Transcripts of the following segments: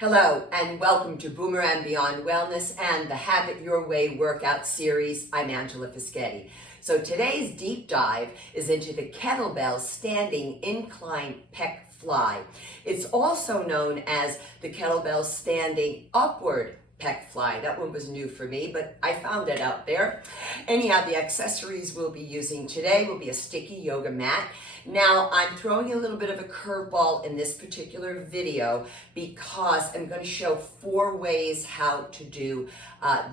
Hello and welcome to Boomerang Beyond Wellness and the Have It Your Way workout series. I'm Angela Fischetti. So today's deep dive is into the Kettlebell Standing Incline Pec Fly. It's also known as the Kettlebell Standing Upward Pec Fly. That one was new for me, but I found it out there. Anyhow, the accessories we'll be using today will be a sticky yoga mat. Now, I'm throwing a little bit of a curveball in this particular video because I'm going to show 4 ways how to do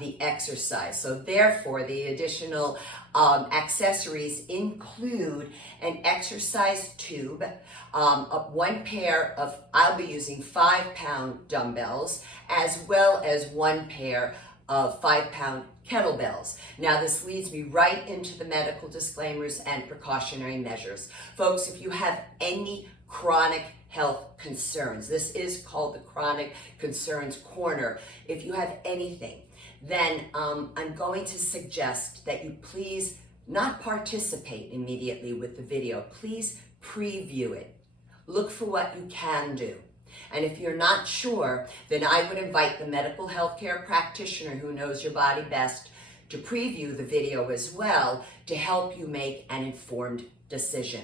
the exercise. So therefore, the additional accessories include an exercise tube, one pair of, I'll be using 5-pound dumbbells, as well as 1 pair of 5-pound kettlebells. Now this leads me right into the medical disclaimers and precautionary measures. Folks, if you have any chronic health concerns, this is called the Chronic Concerns Corner. If you have anything, then I'm going to suggest that you please not participate immediately with the video. Please preview it. Look for what you can do. And if you're not sure, then I would invite the medical healthcare practitioner who knows your body best to preview the video as well to help you make an informed decision.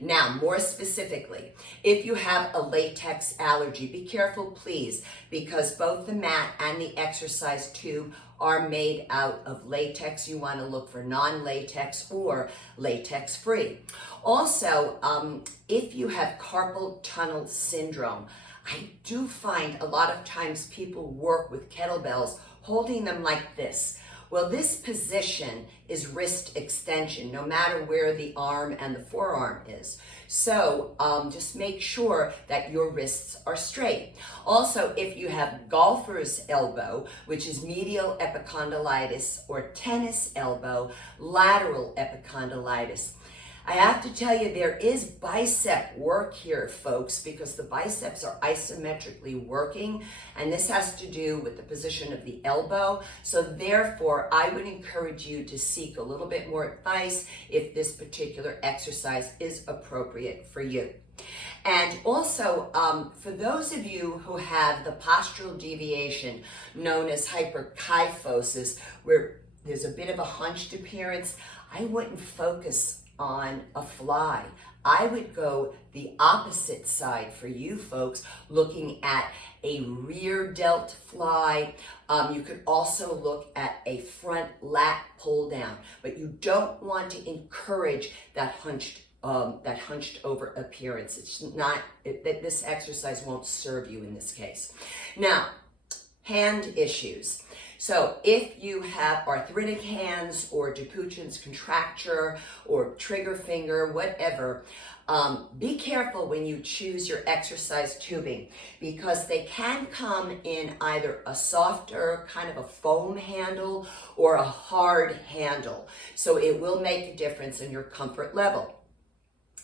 Now, more specifically, if you have a latex allergy, be careful, please, because both the mat and the exercise tube are made out of latex. You want to look for non-latex or latex-free. Also, if you have carpal tunnel syndrome, I do find a lot of times people work with kettlebells holding them like this. Well, this position is wrist extension, no matter where the arm and the forearm is. So just make sure that your wrists are straight. Also, if you have golfer's elbow, which is medial epicondylitis, or tennis elbow, lateral epicondylitis, I have to tell you, there is bicep work here, folks, because the biceps are isometrically working, and this has to do with the position of the elbow. So therefore, I would encourage you to seek a little bit more advice if this particular exercise is appropriate for you. And also, for those of you who have the postural deviation known as hyperkyphosis, where there's a bit of a hunched appearance, I wouldn't focus on a fly. I would go the opposite side for you folks, looking at a rear delt fly. You could also look at a front lat pull down, but you don't want to encourage that hunched over appearance. It's not, this exercise won't serve you in this case. Now, hand issues. So if you have arthritic hands or Dupuytren's contracture or trigger finger, whatever, be careful when you choose your exercise tubing, because they can come in either a softer kind of a foam handle or a hard handle. So it will make a difference in your comfort level.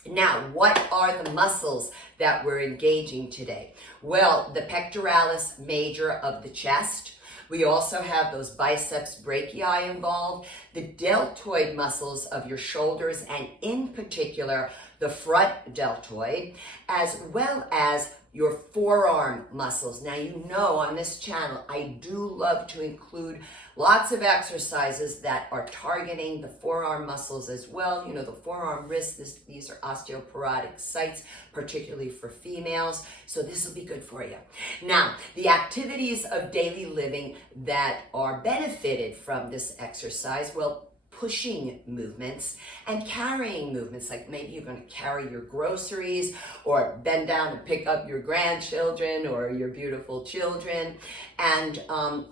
Now, what are the muscles that we're engaging today? Well, the pectoralis major of the chest. We also have those biceps brachii involved, the deltoid muscles of your shoulders, and in particular, the front deltoid, as well as your forearm muscles. Now, you know on this channel, I do love to include lots of exercises that are targeting the forearm muscles as well. You know, the forearm wrists, these are osteoporotic sites, particularly for females. So this will be good for you. Now, the activities of daily living that are benefited from this exercise, well, pushing movements and carrying movements, like maybe you're going to carry your groceries or bend down and pick up your grandchildren or your beautiful children. And I'm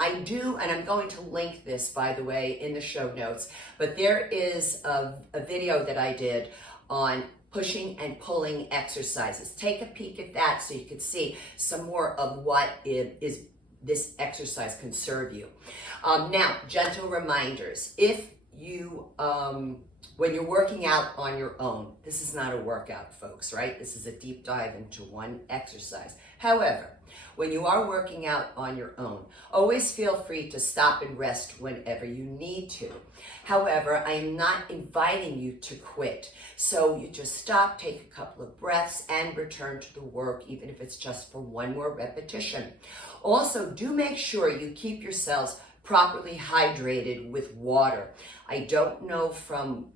going to link this, by the way, in the show notes, but there is a video that I did on pushing and pulling exercises. Take a peek at that so you can see some more of what this exercise can serve you. Now, gentle reminders. If you, when you're working out on your own, this is not a workout, folks, right? This is a deep dive into one exercise. However, when you are working out on your own, always feel free to stop and rest whenever you need to. However, I am not inviting you to quit. So you just stop, take a couple of breaths, and return to the work, even if it's just for one more repetition. Also, do make sure you keep yourselves properly hydrated with water. I don't know from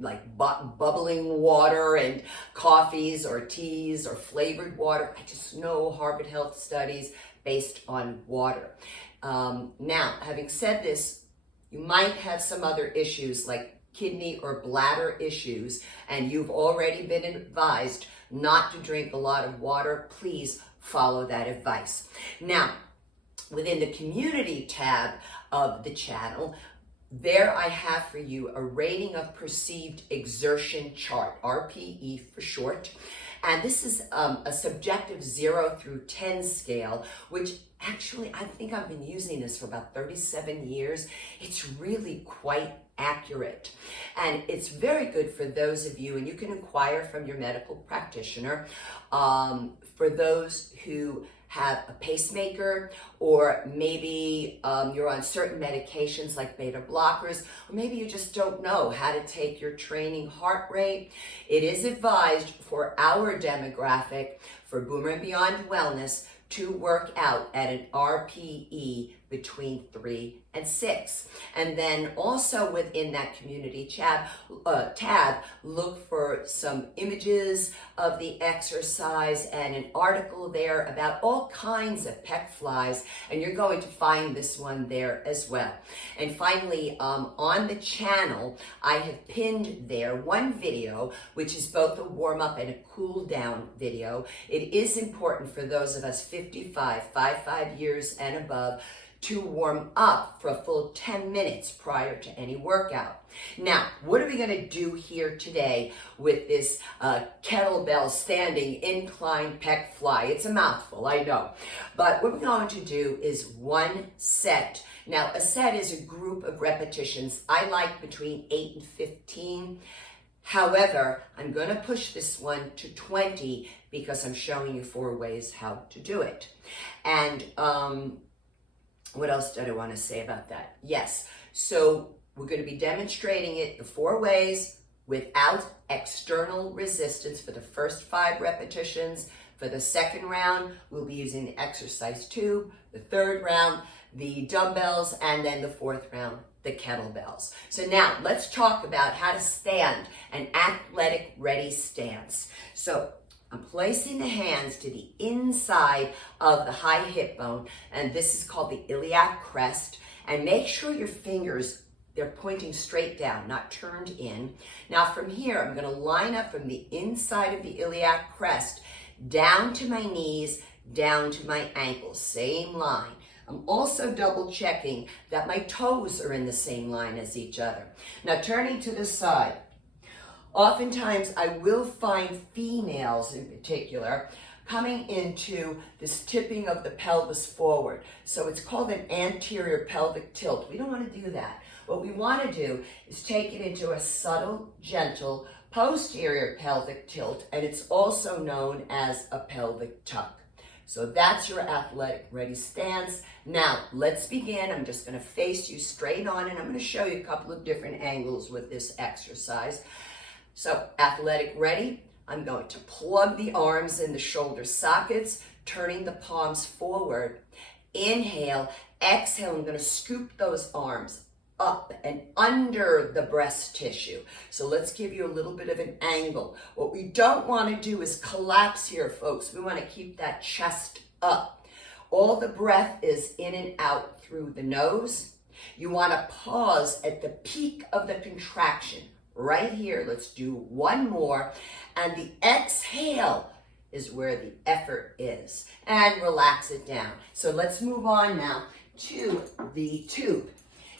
like bubbling water and coffees or teas or flavored water. I just know Harvard Health studies based on water. Now, having said this, you might have some other issues like kidney or bladder issues, and you've already been advised not to drink a lot of water. Please follow that advice. Now, within the community tab of the channel, there I have for you a rating of perceived exertion chart, RPE for short. And this is a subjective 0 through 10 scale, which actually I think I've been using this for about 37 years. It's really quite accurate. And it's very good for those of you, and you can inquire from your medical practitioner, for those who have a pacemaker, or maybe you're on certain medications like beta blockers, or maybe you just don't know how to take your training heart rate. It is advised for our demographic, for Boomer and Beyond Wellness, to work out at an RPE between 3 and 6. And then also within that community tab, look for some images of the exercise and an article there about all kinds of pec flies, and you're going to find this one there as well. And finally, on the channel, I have pinned there one video, which is both a warm-up and a cool-down video. It is important for those of us 55 years and above to warm up for a full 10 minutes prior to any workout. Now, what are we going to do here today with this kettlebell standing incline pec fly? It's a mouthful, I know. But what we're going to do is one set. Now, a set is a group of repetitions. I like between 8 and 15. However, I'm going to push this one to 20 because I'm showing you 4 ways how to do it. And what else did I want to say about that? Yes, so we're going to be demonstrating it the 4 ways without external resistance for the first 5 repetitions. For the second round, we'll be using the exercise tube. The third round, the dumbbells, and then the 4th round, the kettlebells. So now let's talk about how to stand an athletic ready stance. So I'm placing the hands to the inside of the high hip bone, and this is called the iliac crest. And make sure your fingers, they're pointing straight down, not turned in. Now from here, I'm going to line up from the inside of the iliac crest down to my knees, down to my ankles, same line. I'm also double checking that my toes are in the same line as each other. Now turning to the side. Oftentimes, I will find females in particular coming into this tipping of the pelvis forward. So it's called an anterior pelvic tilt. We don't want to do that. What we want to do is take it into a subtle, gentle, posterior pelvic tilt, and it's also known as a pelvic tuck. So that's your athletic ready stance. Now, let's begin. I'm just going to face you straight on, and I'm going to show you a couple of different angles with this exercise. So, athletic ready, I'm going to plug the arms in the shoulder sockets, turning the palms forward. Inhale, exhale, I'm going to scoop those arms up and under the breast tissue. So let's give you a little bit of an angle. What we don't want to do is collapse here, folks. We want to keep that chest up. All the breath is in and out through the nose. You want to pause at the peak of the contraction. Right here, let's do one more. And the exhale is where the effort is. And relax it down. So let's move on now to the tube.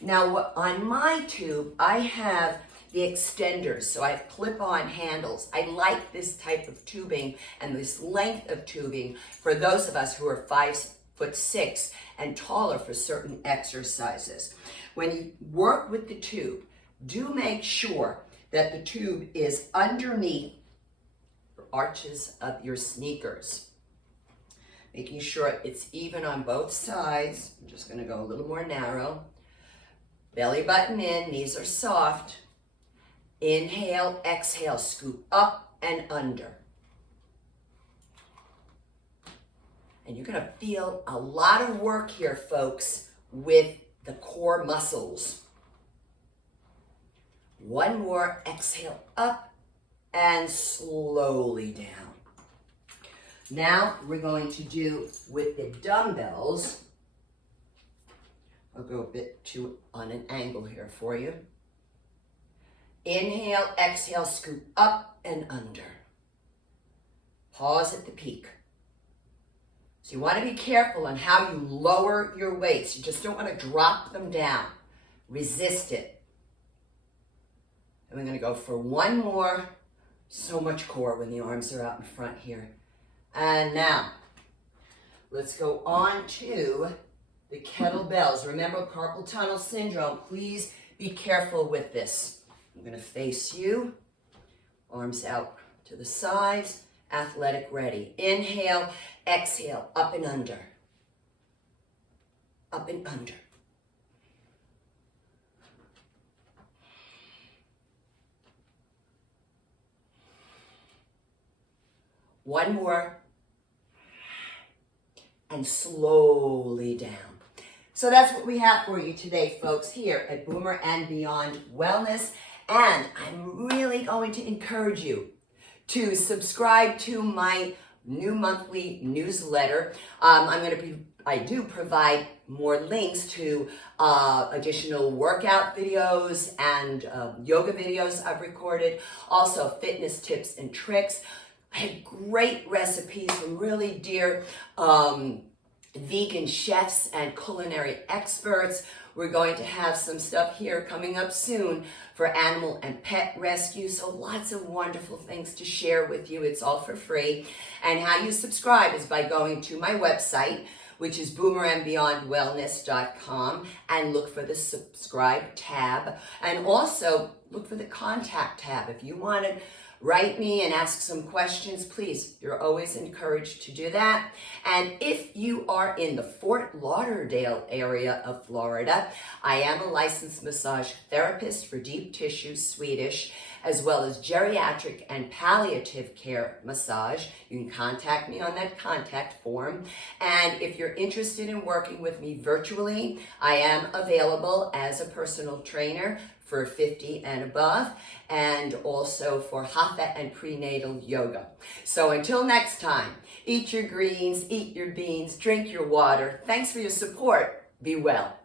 Now, on my tube, I have the extenders. So I have clip-on handles. I like this type of tubing and this length of tubing for those of us who are 5'6" and taller for certain exercises. When you work with the tube, do make sure that the tube is underneath the arches of your sneakers. making sure it's even on both sides. I'm just gonna go a little more narrow. Belly button in, knees are soft. Inhale, exhale, scoop up and under. And you're gonna feel a lot of work here, folks, with the core muscles. One more, exhale up and slowly down. Now we're going to do with the dumbbells. I'll go a bit on an angle here for you. Inhale, exhale, scoop up and under. Pause at the peak. So you want to be careful on how you lower your weights. You just don't want to drop them down. Resist it. And we're going to go for one more. So much core when the arms are out in front here. And now, let's go on to the kettlebells. Remember, carpal tunnel syndrome. Please be careful with this. I'm going to face you. Arms out to the sides. Athletic ready. Inhale, exhale, up and under. Up and under. One more. And slowly down. So that's what we have for you today, folks, here at Boomer and Beyond Wellness. And I'm really going to encourage you to subscribe to my new monthly newsletter. I do provide more links to additional workout videos and yoga videos I've recorded, also fitness tips and tricks. I have great recipes from really dear vegan chefs and culinary experts. We're going to have some stuff here coming up soon for animal and pet rescue. So lots of wonderful things to share with you. It's all for free. And how you subscribe is by going to my website, which is boomerandbeyondwellness.com, and look for the subscribe tab. And also look for the contact tab. If you want to write me and ask some questions, please. You're always encouraged to do that. And if you are in the Fort Lauderdale area of Florida, I am a licensed massage therapist for deep tissue Swedish, as well as geriatric and palliative care massage. You can contact me on that contact form. And if you're interested in working with me virtually, I am available as a personal trainer for 50 and above, and also for hatha and prenatal yoga. So until next time, eat your greens, eat your beans, drink your water. Thanks for your support. Be well.